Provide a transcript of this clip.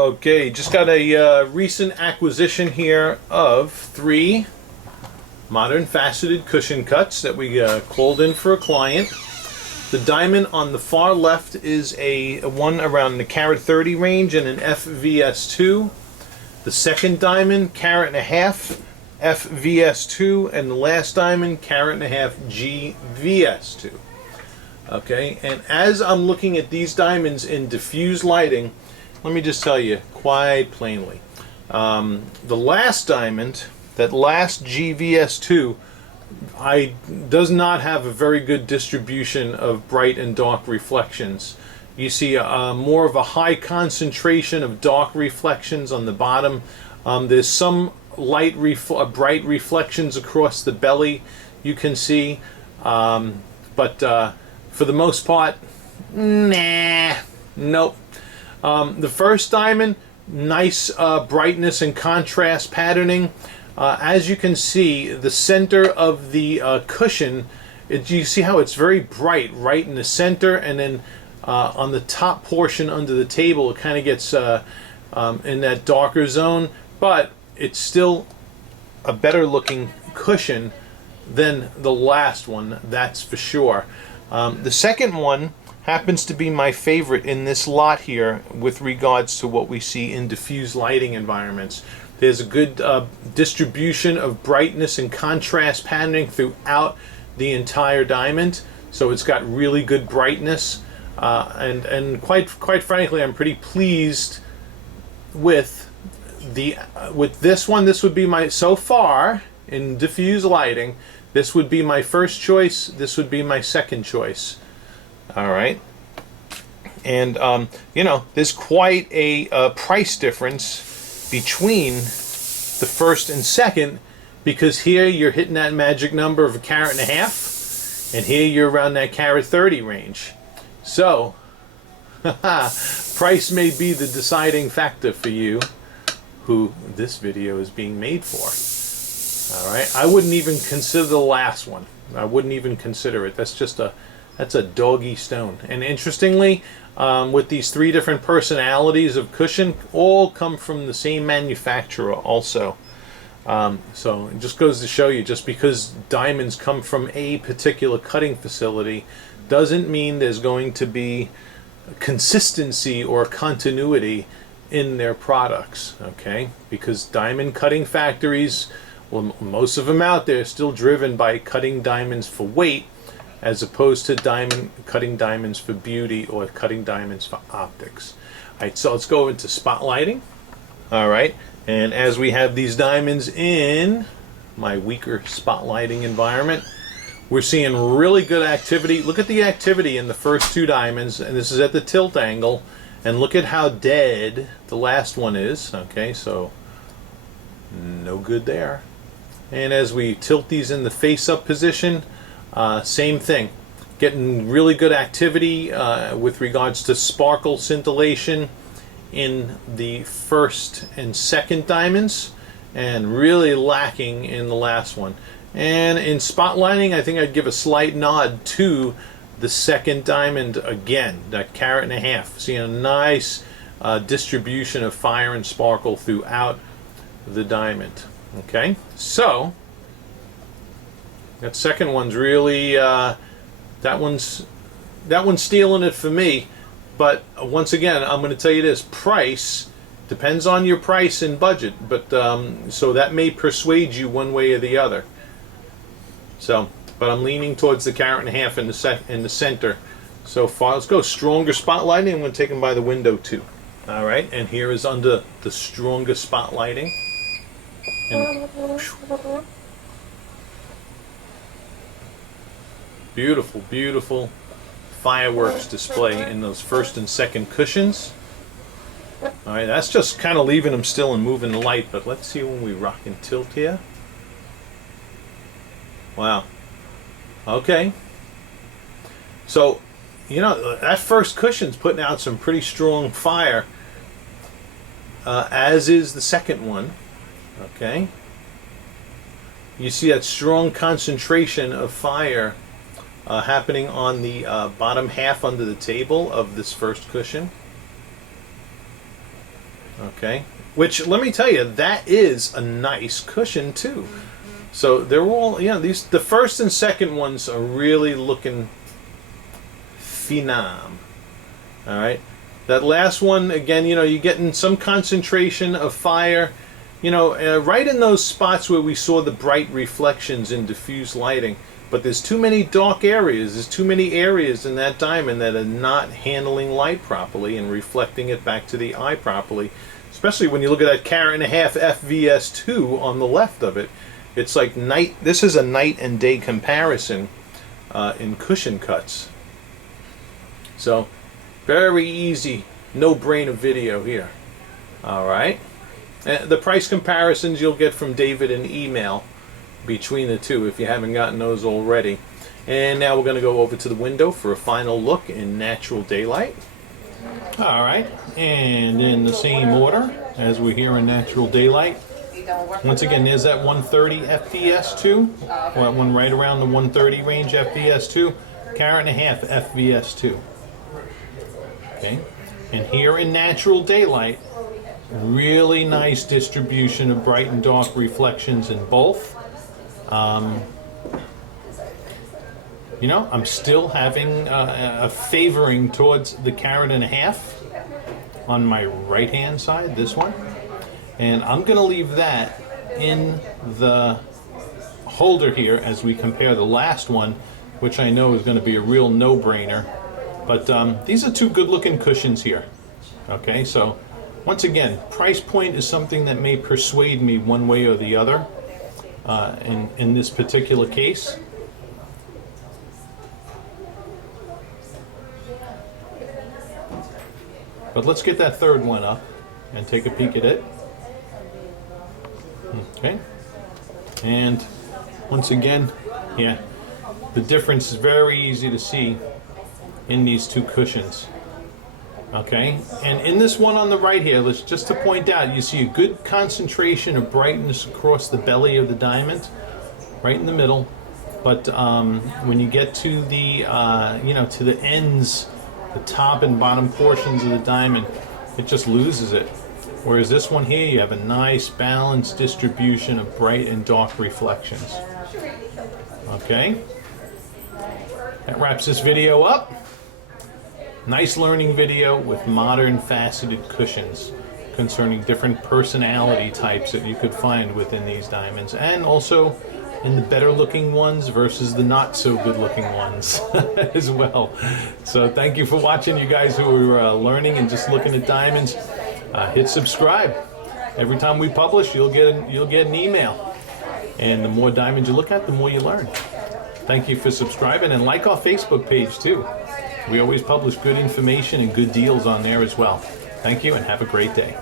Okay, just got a recent acquisition here of 3 modern faceted cushion cuts that we called in for a client. The diamond on the far left is a one around the carat 30 range and an FVS2. The second diamond, carat and a half, FVS2, and the last diamond, carat and a half, GVS2. Okay, and as I'm looking at these diamonds in diffuse lighting, let me just tell you quite plainly, the last diamond, that last GVS2, does not have a very good distribution of bright and dark reflections. You see more of a high concentration of dark reflections on the bottom. There's some bright reflections across the belly you can see, but for the most part, nah, nope. The first diamond, nice brightness and contrast patterning. As you can see, the center of the cushion, you see how it's very bright right in the center, and then on the top portion under the table it kind of gets in that darker zone, but it's still a better looking cushion than the last one, that's for sure. The second one happens to be my favorite in this lot here with regards to what we see in diffuse lighting environments. There's a good distribution of brightness and contrast patterning throughout the entire diamond, so it's got really good brightness, and quite frankly, I'm pretty pleased with this one. This would be my, so far in diffuse lighting, this would be my first choice, this would be my second choice. All right, and you know, there's quite a price difference between the first and second, because here you're hitting that magic number of a carat and a half, and here you're around that carat 30 range. So price may be the deciding factor for you who this video is being made for. All right, I wouldn't even consider the last one. I wouldn't even consider it. That's just that's a doggy stone. And interestingly, with these 3 different personalities of cushion, all come from the same manufacturer also. So it just goes to show you, just because diamonds come from a particular cutting facility doesn't mean there's going to be consistency or continuity in their products, okay? Because diamond cutting factories, well, most of them out there are still driven by cutting diamonds for weight, as opposed to cutting diamonds for beauty or cutting diamonds for optics. All right, so let's go into spotlighting. All right, and as we have these diamonds in my weaker spotlighting environment, we're seeing really good activity. Look at the activity in the first 2 diamonds, and this is at the tilt angle, and look at how dead the last one is. Okay, so no good there. And as we tilt these in the face-up position, same thing, getting really good activity with regards to sparkle scintillation in the first and second diamonds, and really lacking in the last one. And in spotlighting, I think I'd give a slight nod to the second diamond again, that carat and a half. Seeing a nice distribution of fire and sparkle throughout the diamond. Okay, so that second one's really that one's stealing it for me. But once again, I'm going to tell you this: price depends on your price and budget. But so that may persuade you one way or the other. So, but I'm leaning towards the carat and a half in the center so far. Let's go stronger spotlighting. I'm going to take them by the window too. All right, and here is under the stronger spotlighting. And beautiful, beautiful fireworks display in those first and second cushions. All right, that's just kind of leaving them still and moving the light, but let's see when we rock and tilt here. Wow. Okay. So, you know, that first cushion's putting out some pretty strong fire, as is the second one. Okay. You see that strong concentration of fire happening on the bottom half under the table of this first cushion. Okay, which let me tell you, that is a nice cushion too. So they're all, you know, the first and second ones are really looking phenom. All right, that last one again, you know, you're getting some concentration of fire, you know, right in those spots where we saw the bright reflections in diffuse lighting. But there's too many dark areas. There's too many areas in that diamond that are not handling light properly and reflecting it back to the eye properly. Especially when you look at that 1.5 FVS2 on the left of it. It's like night. This is a night and day comparison in cushion cuts. So very easy, no-brainer video here. All right. The price comparisons you'll get from David in email between the two if you haven't gotten those already. And now we're going to go over to the window for a final look in natural daylight. All right, and in the same order as we're here in natural daylight, once again there's that 130 FVS2, or that one right around the 130 range FVS2, 1.5 FVS2. Okay, and here in natural daylight, really nice distribution of bright and dark reflections in both. You know, I'm still having a favoring towards the 1.5 on my right hand side, this one, and I'm going to leave that in the holder here as we compare the last one, which I know is going to be a real no-brainer. But these are two good-looking cushions here. Okay, so once again, price point is something that may persuade me one way or the other. In this particular case, but let's get that third one up and take a peek at it. Okay, and once again, yeah, the difference is very easy to see in these two cushions. Okay, and in this one on the right here, let's just to point out, you see a good concentration of brightness across the belly of the diamond, right in the middle. But when you get to the you know, to the ends, the top and bottom portions of the diamond, it just loses it. Whereas this one here, you have a nice balanced distribution of bright and dark reflections. Okay, that wraps this video up. Nice learning video with modern faceted cushions concerning different personality types that you could find within these diamonds, and also in the better looking ones versus the not so good looking ones as well. So thank you for watching, you guys who are learning and just looking at diamonds. Hit subscribe. Every time we publish, you'll get an email. And the more diamonds you look at, the more you learn. Thank you for subscribing, and like our Facebook page too. We always publish good information and good deals on there as well. Thank you, and have a great day.